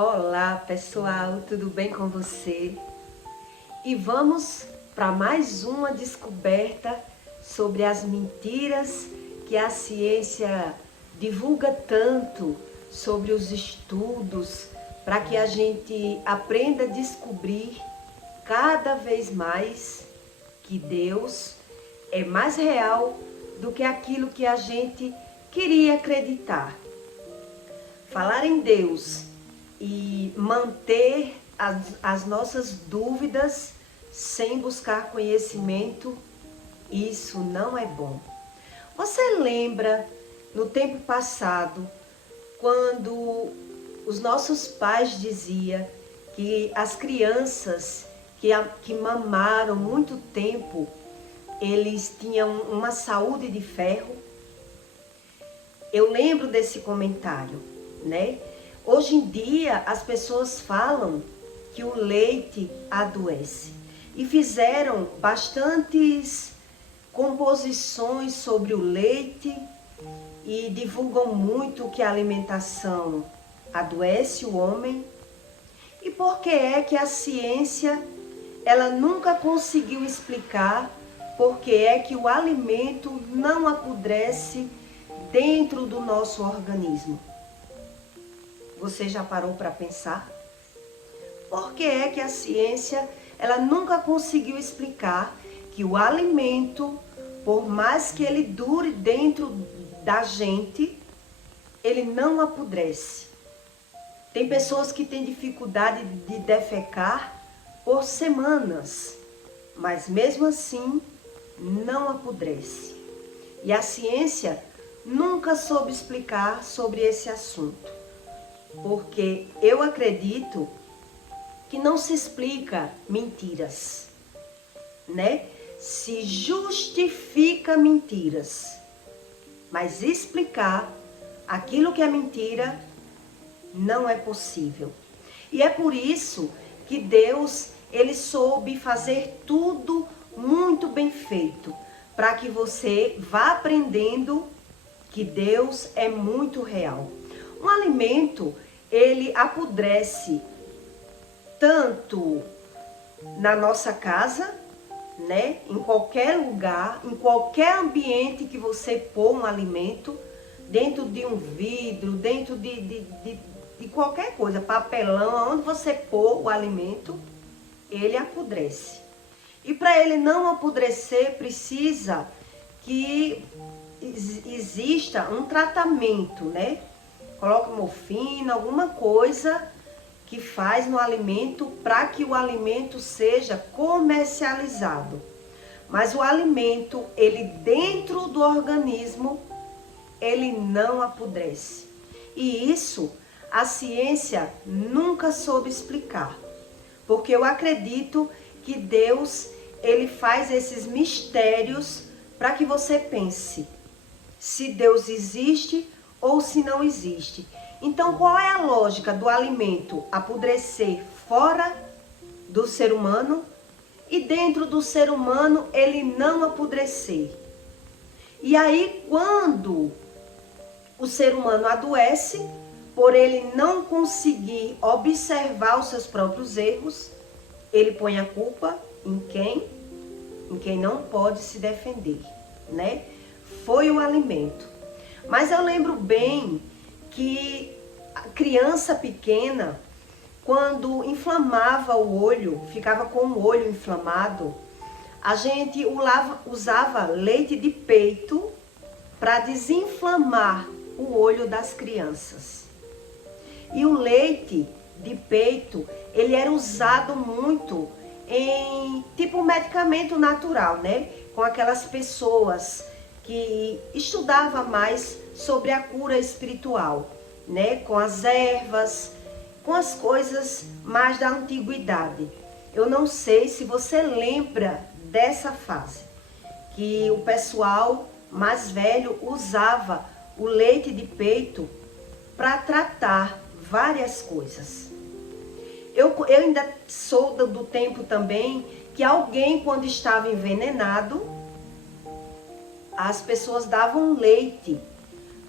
Olá pessoal, tudo bem com você? E vamos para mais uma descoberta sobre as mentiras que a ciência divulga tanto sobre os estudos, para que a gente aprenda a descobrir cada vez mais que Deus é mais real do que aquilo que a gente queria acreditar. Falar em Deus e manter as nossas dúvidas sem buscar conhecimento, isso não é bom. Você lembra no tempo passado, quando os nossos pais diziam que as crianças que mamaram muito tempo, eles tinham uma saúde de ferro? Eu lembro desse comentário, né? Hoje em dia as pessoas falam que o leite adoece e fizeram bastantes composições sobre o leite e divulgam muito que a alimentação adoece o homem. E por que é que a ciência ela nunca conseguiu explicar por que é que o alimento não apodrece dentro do nosso organismo? Você já parou para pensar? Por que é que a ciência ela nunca conseguiu explicar que o alimento, por mais que ele dure dentro da gente, ele não apodrece? Tem pessoas que têm dificuldade de defecar por semanas, mas mesmo assim não apodrece. E a ciência nunca soube explicar sobre esse assunto. Porque eu acredito que não se explica mentiras, né? Se justifica mentiras, mas explicar aquilo que é mentira não é possível. E é por isso que Deus, ele soube fazer tudo muito bem feito, para que você vá aprendendo que Deus é muito real. Um alimento, ele apodrece tanto na nossa casa, né? Em qualquer lugar, em qualquer ambiente que você pôr um alimento, dentro de um vidro, dentro de qualquer coisa, papelão, onde você pôr o alimento, ele apodrece. E para ele não apodrecer, precisa que exista um tratamento, né? Coloca morfina, alguma coisa que faz no alimento para que o alimento seja comercializado. Mas o alimento, ele dentro do organismo, ele não apodrece. E isso a ciência nunca soube explicar. Porque eu acredito que Deus, ele faz esses mistérios para que você pense se Deus existe ou se não existe. Então, qual é a lógica do alimento apodrecer fora do ser humano e dentro do ser humano ele não apodrecer? E aí, quando o ser humano adoece, por ele não conseguir observar os seus próprios erros, ele põe a culpa em quem? Em quem não pode se defender, né? Foi o alimento. Mas eu lembro bem que a criança pequena, quando inflamava o olho, ficava com o olho inflamado, a gente usava leite de peito para desinflamar o olho das crianças. E o leite de peito, ele era usado muito em tipo medicamento natural, né? Com aquelas pessoas que estudavam mais sobre a cura espiritual, né? Com as ervas, com as coisas mais da antiguidade. Eu não sei se você lembra dessa fase, que o pessoal mais velho usava o leite de peito para tratar várias coisas. Eu ainda sou do tempo também que alguém, quando estava envenenado, as pessoas davam leite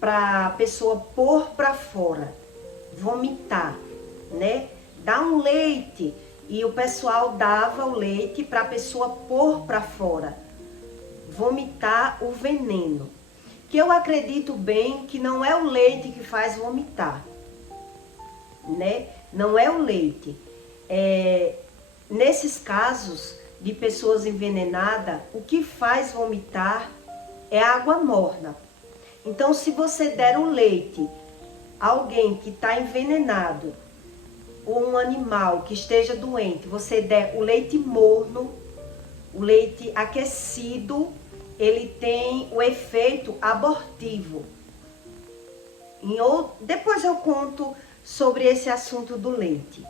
para a pessoa pôr para fora, vomitar né? Dá um leite. E o pessoal dava o leite para a pessoa pôr para fora, vomitar o veneno. Que eu acredito bem que não é o leite que faz vomitar, né? Não é o leite. Nesses casos de pessoas envenenadas, o que faz vomitar é água morna. Então, se você der o leite a alguém que está envenenado, ou um animal que esteja doente, você der o leite morno, o leite aquecido, ele tem o efeito abortivo. Depois eu conto sobre esse assunto do leite,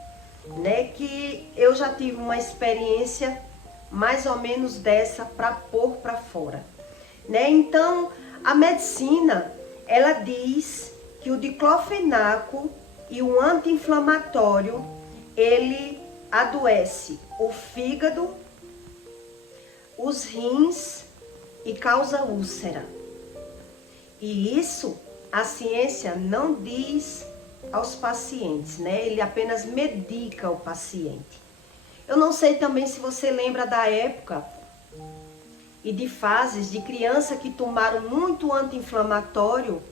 né? Que eu já tive uma experiência mais ou menos dessa para pôr para fora, né? Então, a medicina, ela diz que o diclofenaco e o anti-inflamatório, ele adoece o fígado, os rins e causa úlcera. E isso a ciência não diz aos pacientes, né? Ele apenas medica o paciente. Eu não sei também se você lembra da época e de fases de criança que tomaram muito anti-inflamatório,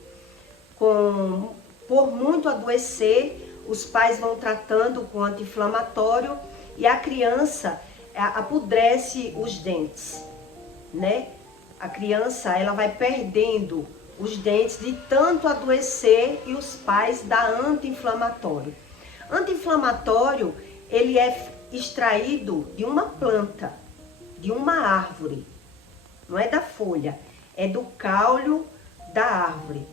por muito adoecer, os pais vão tratando com anti-inflamatório e a criança apodrece os dentes, né? A criança, ela vai perdendo os dentes de tanto adoecer e os pais dá anti-inflamatório. Anti-inflamatório, ele é extraído de uma planta, de uma árvore. Não é da folha, é do caule da árvore,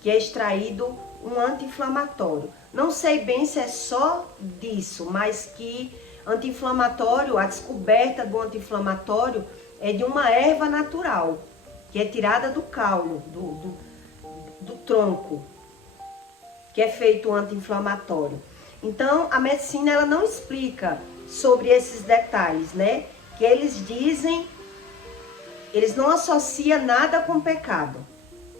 que é extraído um anti-inflamatório. Não sei bem se é só disso, mas que anti-inflamatório, a descoberta do anti-inflamatório é de uma erva natural, que é tirada do caule, do tronco, que é feito o anti-inflamatório. Então, a medicina, ela não explica sobre esses detalhes, né? Que eles dizem, eles não associam nada com pecado,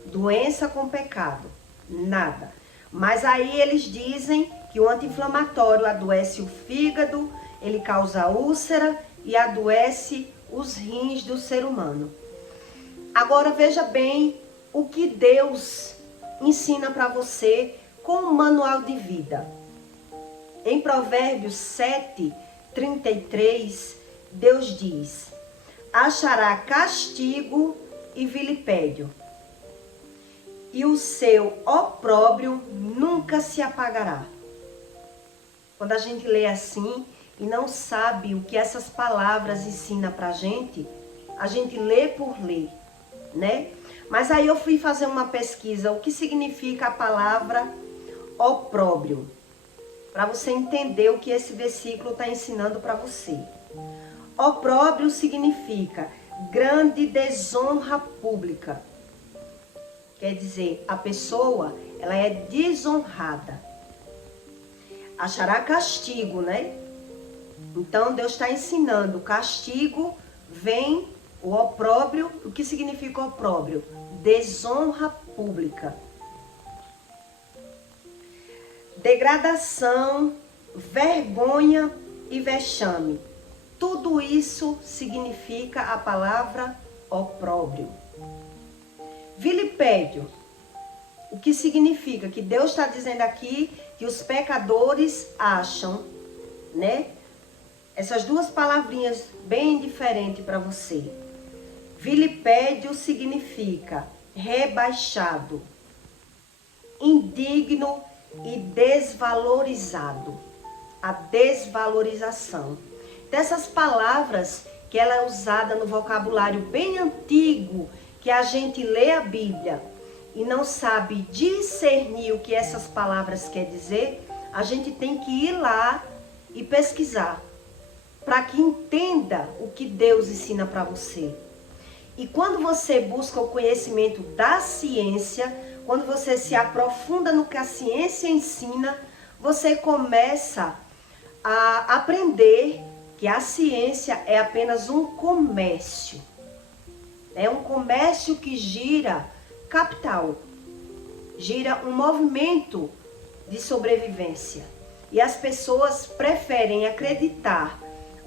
doença com pecado, nada. Mas aí eles dizem que o anti-inflamatório adoece o fígado, ele causa úlcera e adoece os rins do ser humano. Agora veja bem o que Deus ensina para você com o manual de vida. Em Provérbios 7:33, Deus diz: achará castigo e vilipédio, e o seu opróbrio nunca se apagará. Quando a gente lê assim e não sabe o que essas palavras ensinam pra gente, a gente lê por ler, né? Mas aí eu fui fazer uma pesquisa, o que significa a palavra opróbrio, para você entender o que esse versículo está ensinando para você. Opróbrio significa grande desonra pública. Quer dizer, a pessoa, ela é desonrada. Achará castigo, né? Então, Deus está ensinando, castigo vem, o opróbrio, o que significa opróbrio? Desonra pública. Degradação, vergonha e vexame. Tudo isso significa a palavra opróbrio. Vilipédio. O que significa? Que Deus está dizendo aqui que os pecadores acham, né? Essas duas palavrinhas bem diferentes para você. Vilipédio significa rebaixado, indigno e desvalorizado. A desvalorização. Dessas palavras que ela é usada no vocabulário bem antigo, que a gente lê a Bíblia e não sabe discernir o que essas palavras quer dizer, a gente tem que ir lá e pesquisar, para que entenda o que Deus ensina para você. E quando você busca o conhecimento da ciência, quando você se aprofunda no que a ciência ensina, você começa a aprender que a ciência é apenas um comércio. É um comércio que gira capital, gira um movimento de sobrevivência. E as pessoas preferem acreditar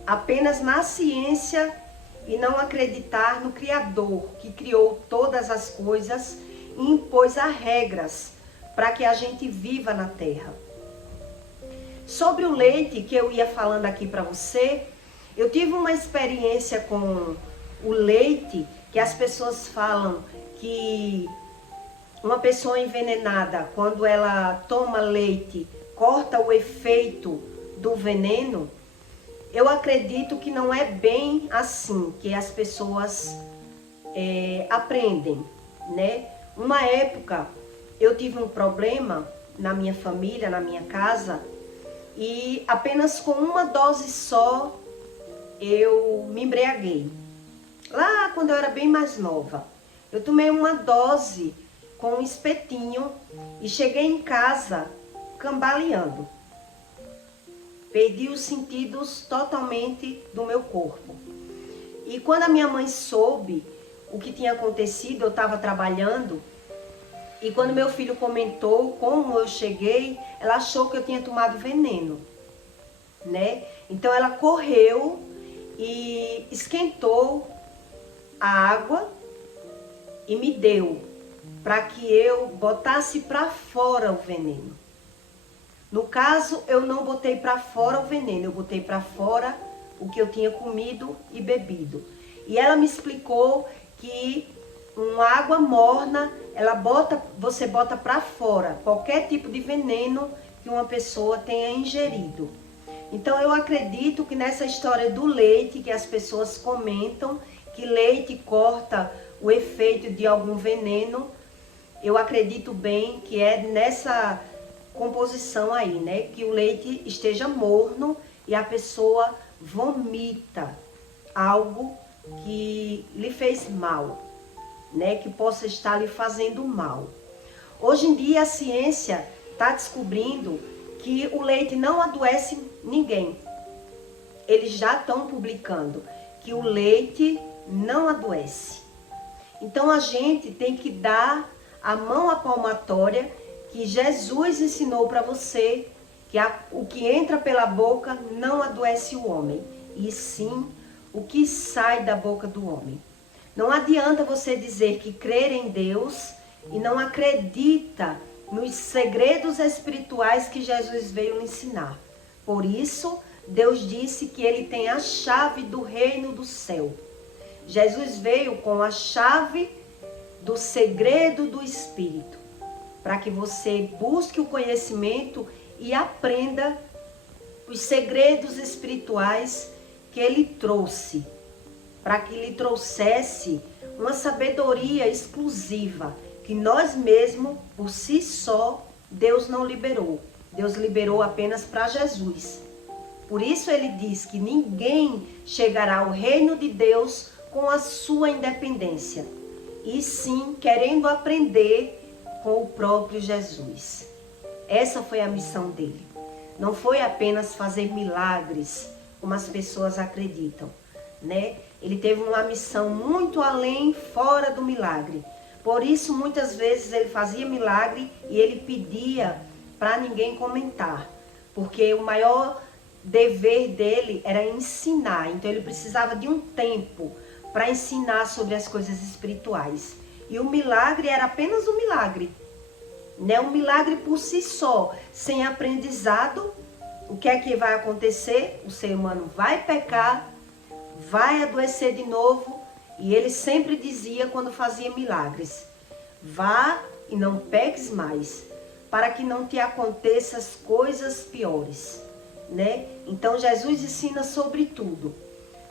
apenas na ciência e não acreditar no Criador, que criou todas as coisas e impôs as regras para que a gente viva na Terra. Sobre o leite, que eu ia falando aqui para você, eu tive uma experiência com o leite, que as pessoas falam que uma pessoa envenenada, quando ela toma leite, corta o efeito do veneno. Eu acredito que não é bem assim que as pessoas aprendem, né? Uma época eu tive um problema na minha família, na minha casa, e apenas com uma dose só eu me embriaguei. Lá quando eu era bem mais nova, eu tomei uma dose com um espetinho e cheguei em casa cambaleando. Perdi os sentidos totalmente do meu corpo. E quando a minha mãe soube o que tinha acontecido, eu estava trabalhando, e quando meu filho comentou como eu cheguei, ela achou que eu tinha tomado veneno, né? Então ela correu e esquentou a água e me deu para que eu botasse para fora o veneno. No caso, eu não botei para fora o veneno, eu botei para fora o que eu tinha comido e bebido. E ela me explicou que uma água morna, você bota para fora qualquer tipo de veneno que uma pessoa tenha ingerido. Então eu acredito que nessa história do leite, que as pessoas comentam, que leite corta o efeito de algum veneno, eu acredito bem que é nessa composição aí, né? Que o leite esteja morno e a pessoa vomita algo que lhe fez mal, né? Que possa estar lhe fazendo mal. Hoje em dia a ciência está descobrindo que o leite não adoece ninguém. Eles já estão publicando que o leite não adoece. Então a gente tem que dar a mão à palmatória que Jesus ensinou para você, que o que entra pela boca não adoece o homem, e sim o que sai da boca do homem. Não adianta você dizer que crê em Deus e não acredita nos segredos espirituais que Jesus veio lhe ensinar. Por isso, Deus disse que ele tem a chave do reino do céu. Jesus veio com a chave do segredo do Espírito, para que você busque o conhecimento e aprenda os segredos espirituais que ele trouxe, para que lhe trouxesse uma sabedoria exclusiva, que nós mesmos, por si só, Deus não liberou. Deus liberou apenas para Jesus. Por isso ele diz que ninguém chegará ao reino de Deus com a sua independência, e sim querendo aprender com o próprio Jesus. Essa foi a missão dele. Não foi apenas fazer milagres, como as pessoas acreditam, né? Ele teve uma missão muito além, fora do milagre. Por isso, muitas vezes ele fazia milagre e ele pedia para ninguém comentar, porque o maior dever dele era ensinar. Então ele precisava de um tempo para ensinar sobre as coisas espirituais. E o milagre era apenas um milagre, né? Um milagre por si só, sem aprendizado. O que é que vai acontecer? O ser humano vai pecar, vai adoecer de novo. E ele sempre dizia quando fazia milagres: vá e não peques mais, para que não te aconteçam as coisas piores, né? Então Jesus ensina sobre tudo,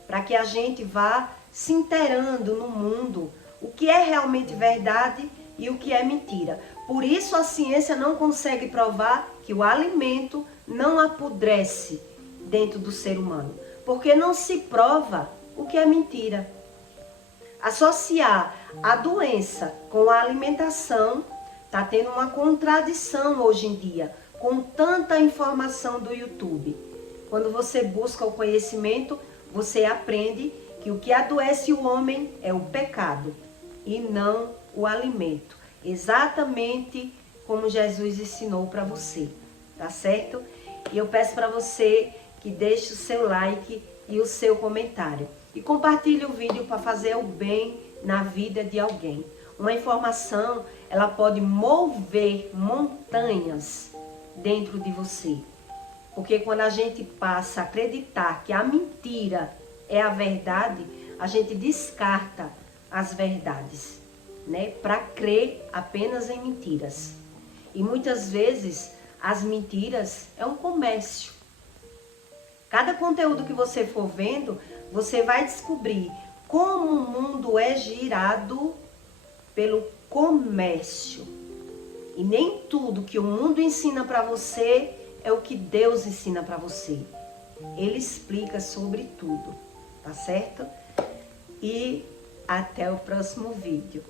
para que a gente vá se inteirando no mundo o que é realmente verdade e o que é mentira. Por isso a ciência não consegue provar que o alimento não apodrece dentro do ser humano, porque não se prova o que é mentira. Associar a doença com a alimentação está tendo uma contradição hoje em dia, com tanta informação do YouTube. Quando você busca o conhecimento, você aprende que o que adoece o homem é o pecado e não o alimento. Exatamente como Jesus ensinou para você, tá certo? E eu peço para você que deixe o seu like e o seu comentário. E compartilhe o vídeo para fazer o bem na vida de alguém. Uma informação, ela pode mover montanhas dentro de você. Porque quando a gente passa a acreditar que a mentira é a verdade, a gente descarta as verdades, né? Para crer apenas em mentiras. E muitas vezes as mentiras é um comércio. Cada conteúdo que você for vendo, você vai descobrir como o mundo é girado pelo comércio. E nem tudo que o mundo ensina para você é o que Deus ensina para você. Ele explica sobre tudo, tá certo? E até o próximo vídeo.